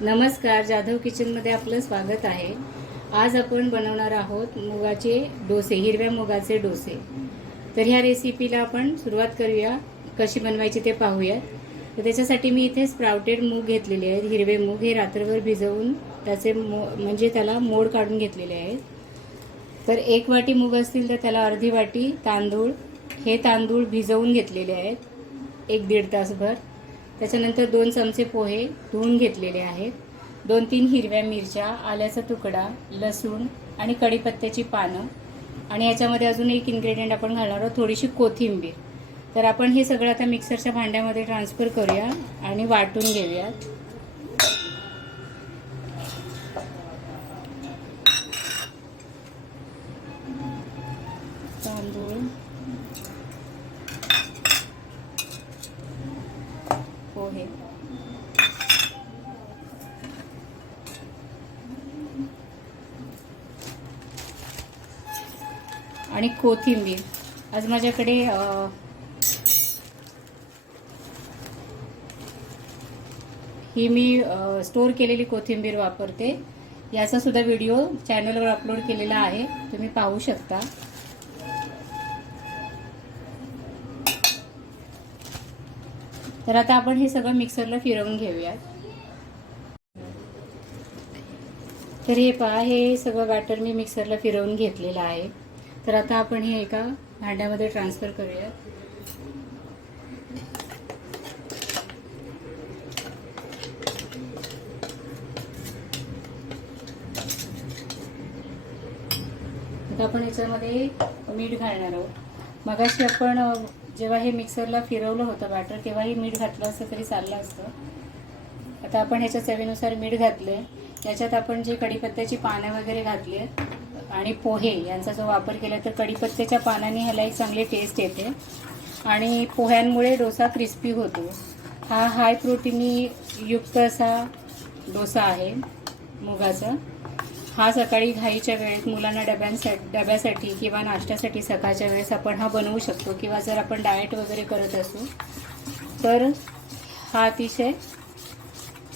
नमस्कार जाधव किचनमध्ये आपलं स्वागत आहे. आज आपण बनवणार आहोत मुगाचे डोसे हिरव्या मुगाचे डोसे. तर ह्या रेसिपीला आपण सुरुवात करूया. कशी बनवायची ते पाहूया तर त्याच्यासाठी मी इथे स्प्राउटेड मूग घेतलेले आहेत. हिरवे मूग हे रात्रभर भिजवून त्याचे मो म्हणजे त्याला मोड काढून घेतलेले आहेत. तर एक वाटी मूग असतील तर त्याला अर्धी वाटी तांदूळ हे तांदूळ भिजवून घेतलेले आहेत. एक दीड तासभर. त्याच्यानंतर दोन चमचे पोहे धुवून घेतलेले आहेत. दोन तीन हिरव्या मिरच्या आल्याचा तुकडा लसूण आणि कढीपत्त्याची पानं. आणि याच्यामध्ये अजून एक इन्ग्रेडियंट आपण घालणार आहोत थोडीशी कोथिंबीर. तर आपण हे सगळं आता मिक्सरच्या भांड्यामध्ये ट्रान्सफर करूया आणि वाटून घेऊयात तांदूळ पोहे आणि कोथिंबीर. आज माझ्याकडे ही मी स्टोर केलेली कोथिंबीर वापरते. याचा सुद्धा व्हिडिओ चॅनलवर अपलोड केलेला आहे. तुम्ही पाहू शकता. तर आता आपण हे सगळं मिक्सरला फिरवून घेऊयात. तर हे पहा हे सगळं बॅटर मी मिक्सरला फिरवून घेतलेलं आहे. तर आता आपण हे एका भांड्यामध्ये ट्रान्सफर करूयात. आता आपण याच्यामध्ये मीठ घालणार आहोत. मगाशी आपण जेव्हा हे मिक्सरला फिरवलं होतं बॅटर तेव्हाही मीठ घातलं असतं तरी चाललं असतं. आता आपण ह्याच्या चवीनुसार मीठ घातलं आहे याच्यात आपण जे कढीपत्त्याची पानं वगैरे घातली आहेत आणि पोहे यांचा जो वापर केला तर कढीपत्त्याच्या पानाने ह्याला एक चांगली टेस्ट येते. आणि पोह्यांमुळे डोसा क्रिस्पी होतो. हा हाय प्रोटीनी युक्त असा डोसा आहे मुगाचा. हा सकाळी घाईच्या वेळेत मुलांना डब्यांसाठी डब्यासाठी किंवा नाश्त्यासाठी सकाळच्या वेळेस आपण हा बनवू शकतो. किंवा जर आपण डाएट वगैरे करत असू तर हा अतिशय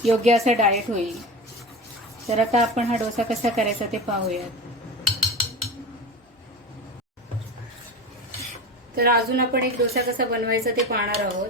योग्य असा डाएट होईल. तर आता आपण हा डोसा कसा करायचा ते पाहूयात. तर अजून आपण एक डोसा कसा बनवायचा ते पाहणार आहोत.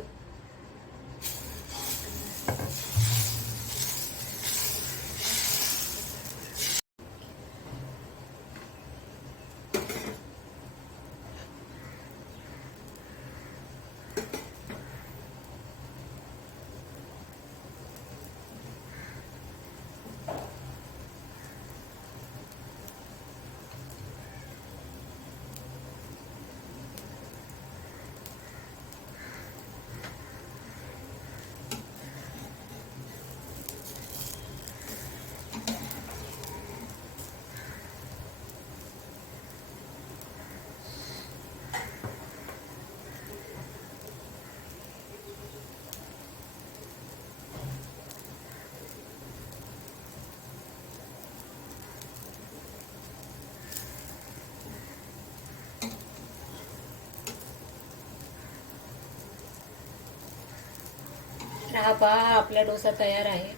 हा पहा हा आपला डोसा तयार आहे.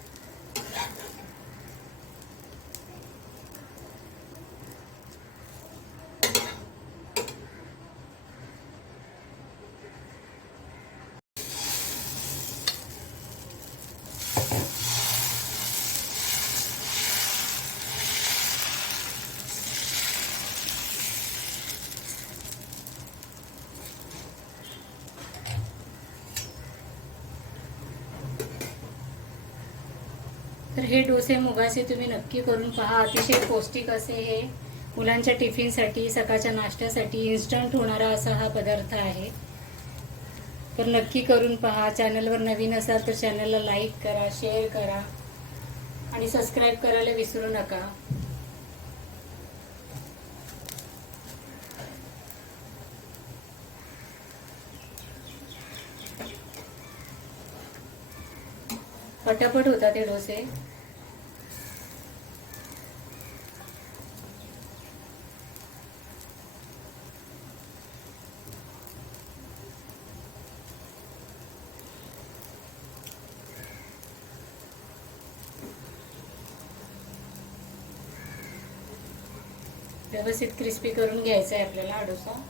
तर हे डोसे मुगाचे तुम्ही नक्की करून पहा. अतिशय पौष्टिक असे हे मुलांच्या टिफिनसाठी सकाळच्या नाश्त्यासाठी इन्स्टंट होणारा असा हा पदार्थ आहे. तर नक्की करून पहा. चॅनलवर नवीन असाल तर चॅनलला लाईक करा शेअर करा आणि सबस्क्राईब करायला विसरू नका. पटापट होता ते डोसे. व्यवस्थित क्रिस्पी करून घ्यायचा आहे आपल्याला अडोसा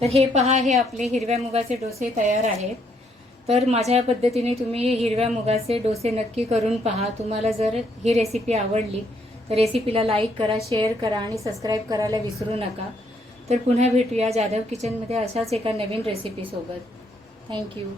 तर हे पहा हे आपले हिरव्या मुगाचे डोसे तयार आहेत. तर माझ्या पद्धतीने तुम्ही हिरव्या मुगाचे डोसे नक्की करून पहा. तुम्हाला जर ही रेसिपी आवडली तर रेसिपीला लाईक करा शेअर करा आणि सबस्क्राईब करायला विसरू नका. तर पुन्हा भेटूया जाधव किचनमध्ये अशाच एका नवीन रेसिपीसोबत थँक्यू